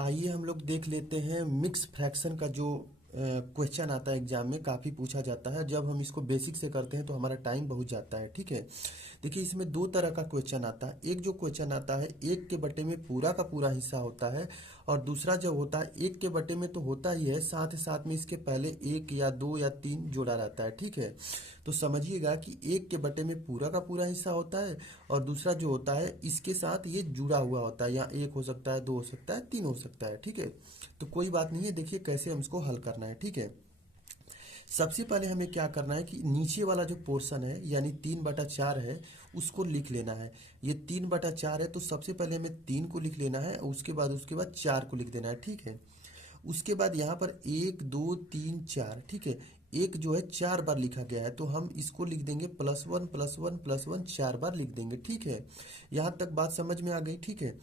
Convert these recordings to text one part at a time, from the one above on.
आइए हम लोग देख लेते हैं मिक्स फ्रैक्शन का जो क्वेश्चन आता है एग्जाम में, काफ़ी पूछा जाता है। जब हम इसको बेसिक से करते हैं तो हमारा टाइम बहुत जाता है। ठीक है, देखिए इसमें दो तरह का क्वेश्चन आता है। एक जो क्वेश्चन आता है एक के बटे में पूरा का पूरा हिस्सा होता है, और दूसरा जब होता है एक के बटे में तो होता ही है, साथ ही साथ में इसके पहले एक या दो या तीन जोड़ा रहता है। ठीक है, तो समझिएगा कि एक के बटे में पूरा का पूरा हिस्सा होता है, और दूसरा जो होता है इसके साथ ये जुड़ा हुआ होता है। यहाँ एक हो सकता है, दो हो सकता है, तीन हो सकता है। ठीक है, तो कोई बात नहीं है। देखिए कैसे हम इसको हल करना है। ठीक है, सबसे पहले हमें क्या करना है कि नीचे वाला जो पोर्शन है यानी 3/4 है, उसको लिख लेना है। ये 3/4 है तो सबसे पहले हमें 3 को लिख लेना है, और उसके बाद 4 को लिख देना है। ठीक है, उसके बाद यहाँ पर 1 2 3 4। ठीक है, एक जो है 4 बार लिखा गया है तो हम इसको लिख देंगे +1 +1 +1, 4 बार लिख देंगे। ठीक है, यहाँ तक बात समझ में आ गई। ठीक है,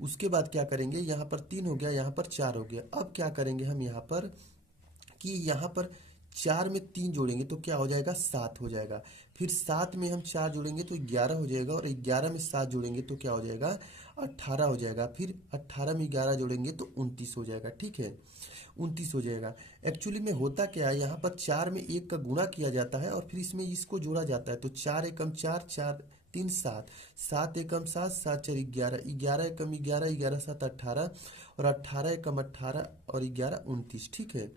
उसके बाद क्या करेंगे, यहाँ पर 3 हो गया, यहाँ पर 4 हो गया। अब क्या करेंगे हम यहाँ पर कि यहाँ पर 4 में 3 जोड़ेंगे तो क्या हो जाएगा, 7 हो जाएगा। फिर 7 में हम 4 जोड़ेंगे तो 11 हो जाएगा, और 11 में 7 जोड़ेंगे तो क्या हो जाएगा, 18 हो जाएगा। फिर 18 में 11 जोड़ेंगे तो 29 हो जाएगा। ठीक है, 29 हो जाएगा। एक्चुअली में होता क्या है, यहाँ पर 4 में 1 का गुणा किया जाता है और फिर इसमें इसको जोड़ा जाता है। तो 4 एकम 4, 4 3 7, 7 एकम 7, 7 4 11, 11 एकम 11, 11 7 18, और 18 एकम 18 और 11 29। ठीक है,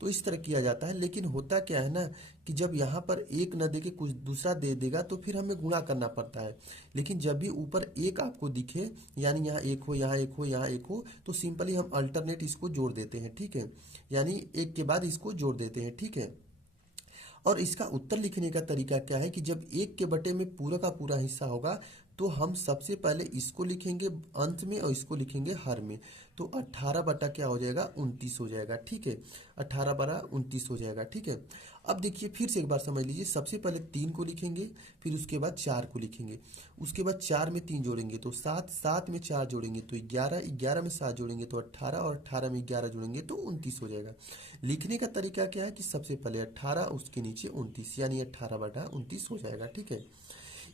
तो इस तरह किया जाता है। लेकिन होता क्या है ना कि जब यहाँ पर एक न दे के कुछ दूसरा दे देगा तो फिर हमें गुणा करना पड़ता है। लेकिन जब भी ऊपर एक आपको दिखे, यानी यहाँ एक हो, यहाँ एक हो, यहाँ एक हो, तो सिंपली हम अल्टरनेट इसको जोड़ देते हैं। ठीक है, यानी एक के बाद इसको जोड़ देते हैं। ठीक है, और इसका उत्तर लिखने का तरीका क्या है कि जब एक के बटे में पूरा का पूरा हिस्सा होगा तो हम सबसे पहले इसको लिखेंगे अंत में और इसको लिखेंगे हर में। तो 18 बटा क्या हो जाएगा, 29 हो जाएगा। ठीक है, 18 बटा 29 हो जाएगा। ठीक है, अब देखिए फिर से एक बार समझ लीजिए। सबसे पहले 3 को लिखेंगे, फिर उसके बाद 4 को लिखेंगे, उसके बाद 4 में 3 जोड़ेंगे तो 7, 7 में 4 जोड़ेंगे तो 11, 11 में 7 जोड़ेंगे तो 18, और 18 में 11 जोड़ेंगे तो 29 हो जाएगा। लिखने का तरीका क्या है कि सबसे पहले 18, उसके नीचे 29, यानी 18 बटा 29 हो जाएगा। ठीक है,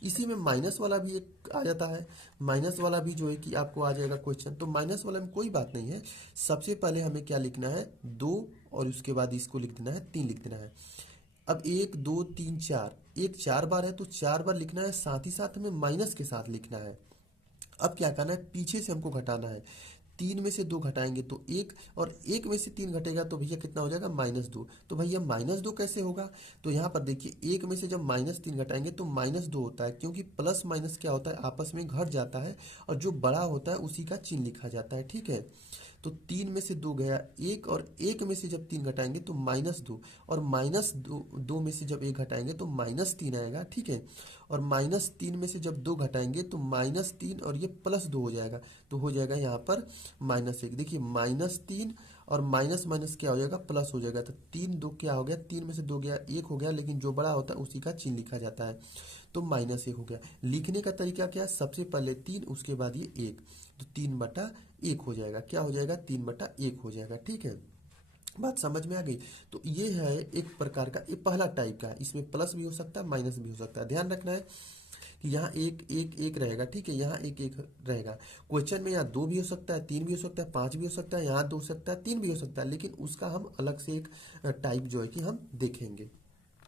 इसी में माइनस वाला भी एक आ जाता है। माइनस वाला भी जो है कि आपको आ जाएगा क्वेश्चन। तो माइनस वाला में कोई बात नहीं है। सबसे पहले हमें क्या लिखना है, 2, और उसके बाद इसको लिख देना है 3 लिख देना है। अब 1 2 3 4, एक 4 बार है तो 4 बार लिखना है, साथ ही साथ हमें माइनस के साथ लिखना है। अब क्या करना है, पीछे से हमको घटाना है। 3 में से 2 घटाएंगे तो 1, और 1 में से 3 घटेगा तो भैया कितना हो जाएगा, -2। तो भैया -2 कैसे होगा, तो यहाँ पर देखिए 1 में से जब -3 घटाएंगे तो -2 होता है, क्योंकि प्लस माइनस क्या होता है, आपस में घट जाता है, और जो बड़ा होता है उसी का चिन्ह लिखा जाता है। ठीक है, तो 3 में से 2 गया 1, और 1 में से जब 3 घटाएंगे तो -2, और -2 में से जब 1 घटाएंगे तो -3 आएगा। ठीक है, और -3 में से जब 2 घटाएंगे तो -3, और ये +2 हो जाएगा, तो हो जाएगा यहाँ पर -1। देखिए -3 और माइनस माइनस क्या हो जाएगा, प्लस हो जाएगा। तो 3 2 क्या हो गया, 3 में से 2 गया 1 हो गया, लेकिन जो बड़ा होता है उसी का चिन्ह लिखा जाता है, तो -1 हो गया। लिखने का तरीका क्या है, सबसे पहले 3, उसके बाद ये 1, तो 3/1 हो जाएगा। क्या हो जाएगा, 3/1 हो जाएगा। ठीक है, बात समझ में आ गई। तो ये है एक प्रकार का, ये पहला टाइप का है। इसमें प्लस भी हो सकता है, माइनस भी हो सकता है। ध्यान रखना है कि यहाँ एक एक एक रहेगा। ठीक है, यहाँ एक एक रहेगा। क्वेश्चन में यहाँ 2 भी हो सकता है, 3 भी हो सकता है, 5 भी हो सकता है, यहाँ 2 हो सकता है, 3 भी हो सकता है, लेकिन उसका हम अलग से एक टाइप जो है कि हम देखेंगे।